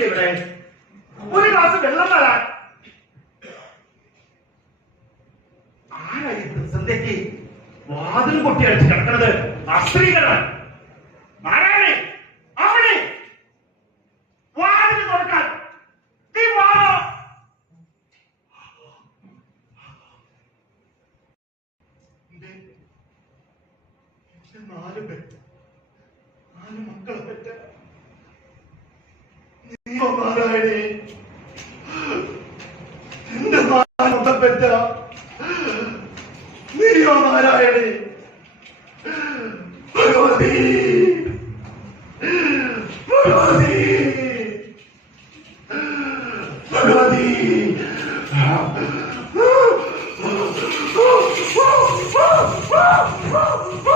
ഇവിടെ? ഒരു ഗ്ലാസ് വെള്ളം തരാൻ ആരായി പ്രതിസന്ധിക്ക് വാതിൽ പൊട്ടി അടിച്ച് കിടക്കുന്നത് അസ്ത്രീകളാണ് ആരാണ്? അവിടെ വാതിൽ തുറക്കാൻ. നീ വാറോ നാല് പെറ്റ. നാല് മക്കളെ പെറ്റ. പെറ്റ നീയോ Narayani Bhagavathi Bhagavathi Bhagavathi Oh, oh, oh, oh, oh, oh.